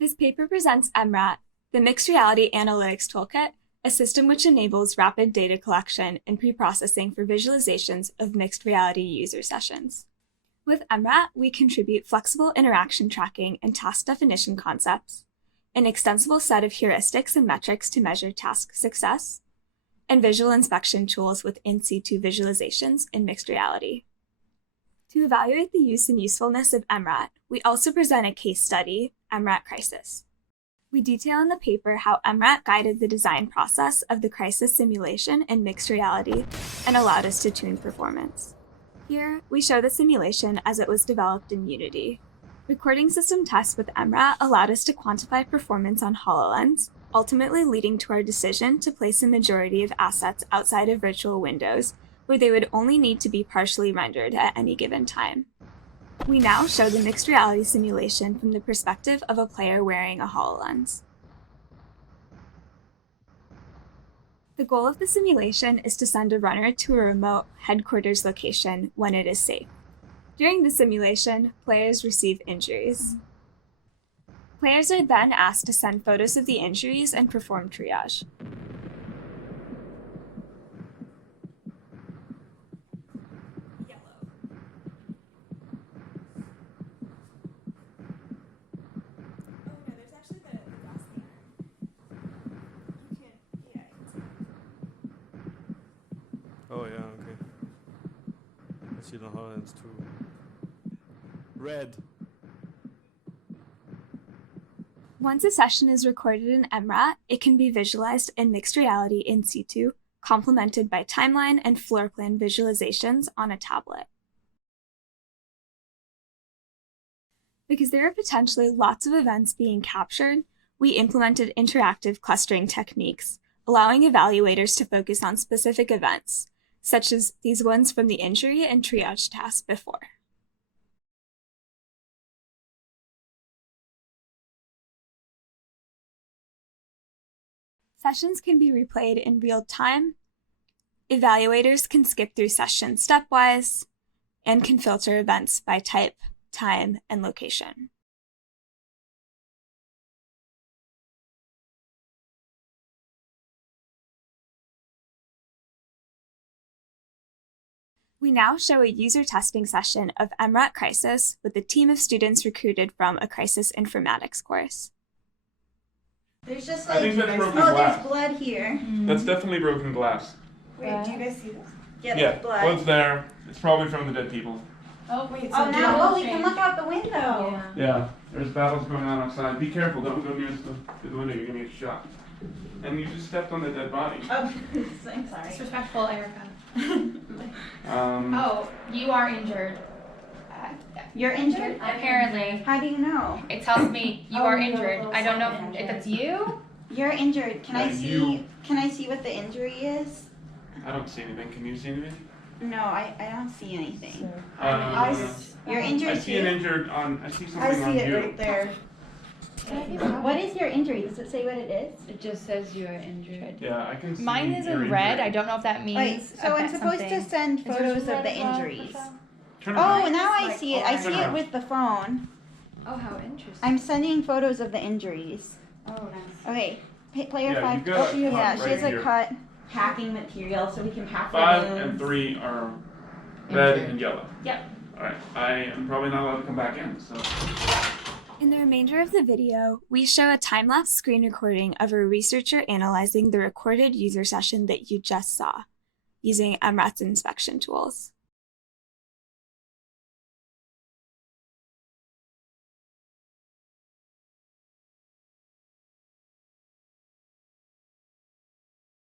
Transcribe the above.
This paper presents Mrat, the Mixed Reality Analytics Toolkit, a system which enables rapid data collection and preprocessing for visualizations of mixed reality user sessions. With Mrat, we contribute flexible interaction tracking and task definition concepts, an extensible set of heuristics and metrics to measure task success, and visual inspection tools with in situ visualizations in mixed reality. To evaluate the use and usefulness of Mrat, we also present a case study, Mrat Crisis. We detail in the paper how Mrat guided the design process of the crisis simulation in mixed reality and allowed us to tune performance. Here, we show the simulation as it was developed in Unity. Recording system tests with Mrat allowed us to quantify performance on HoloLens, ultimately leading to our decision to place a majority of assets outside of virtual windows, where they would only need to be partially rendered at any given time. We now show the mixed reality simulation from the perspective of a player wearing a HoloLens. The goal of the simulation is to send a runner to a remote headquarters location when it is safe. During the simulation, players receive injuries. Players are then asked to send photos of the injuries and perform triage. Oh yeah, okay. I see the HoloLens too. Red. Once a session is recorded in Mrat, it can be visualized in mixed reality in situ, complemented by timeline and floor plan visualizations on a tablet. Because there are potentially lots of events being captured, we implemented interactive clustering techniques, allowing evaluators to focus on specific events, such as these ones from the injury and triage task before. Sessions can be replayed in real time. Evaluators can skip through sessions stepwise and can filter events by type, time, and location. We now show a user testing session of Mrat Crisis with a team of students recruited from a crisis informatics course. There's just I think that's broken glass. there's blood here. That's definitely broken glass. Wait, do you guys see this? Yeah, there's blood. blood's there. It's probably from the dead people. Oh, wait, Oh, now we can look out the window. Yeah, there's battles going on outside. Be careful, don't go near the window, you're gonna get shot. And you just stepped on the dead body. Oh, I'm sorry. Disrespectful, Erica. Oh, You are injured. You're injured? Apparently. How do you know? It tells me you are injured. I don't know if it's you. You're injured. Can I Yeah, see? you. Can I see what the injury is? I don't see anything. Can you see anything? No, I don't see anything. You're I injured see an too? injured on. I see something on you. there. What is your injury? Does it say what it is? It just says you are injured. Yeah, I can see. Mine is your in red. injury. I don't know if that means. Wait, so I'm supposed to send Is yours photos of red the as well, injuries. Michelle? Turn Oh, around. now I see it. I see Turn it around. with the phone. Oh, how interesting. I'm sending photos of the injuries. Oh, nice. Okay, player Yeah, 5. you've got a yeah, cut she has right a here. cut. Packing material so we can pack 5 the and wounds. 3 are red Injured. and yellow. Yep. Alright, I am probably not allowed to come back in, so. In the remainder of the video, we show a time-lapse screen recording of a researcher analyzing the recorded user session that you just saw, using Mrat's inspection tools.